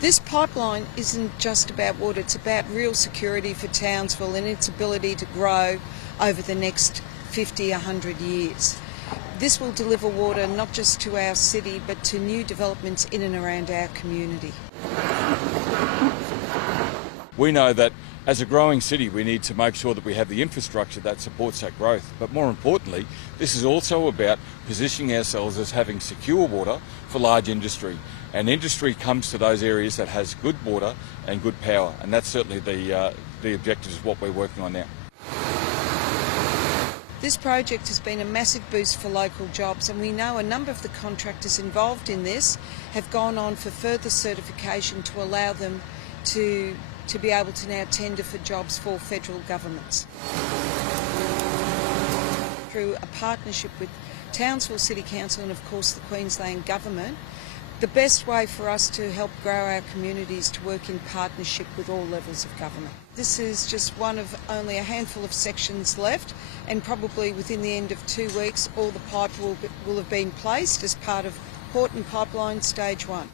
This pipeline isn't just about water, it's about real security for Townsville and its ability to grow over the next 50, 100 years. This will deliver water not just to our city but to new developments in and around our community. We know that as a growing city we need to make sure that we have the infrastructure that supports that growth. But more importantly, this is also about positioning ourselves as having secure water for large industry. And industry comes to those areas that has good water and good power. And that's certainly the objective of what we're working on now. This project has been a massive boost for local jobs, and we know a number of the contractors involved in this have gone on for further certification to allow them to be able to now tender for jobs for federal governments. Through a partnership with Townsville City Council and of course the Queensland Government, the best way for us to help grow our community is to work in partnership with all levels of government. This is just one of only a handful of sections left, and probably within the end of 2 weeks all the pipe will have been placed as part of Haughton Pipeline Stage 1.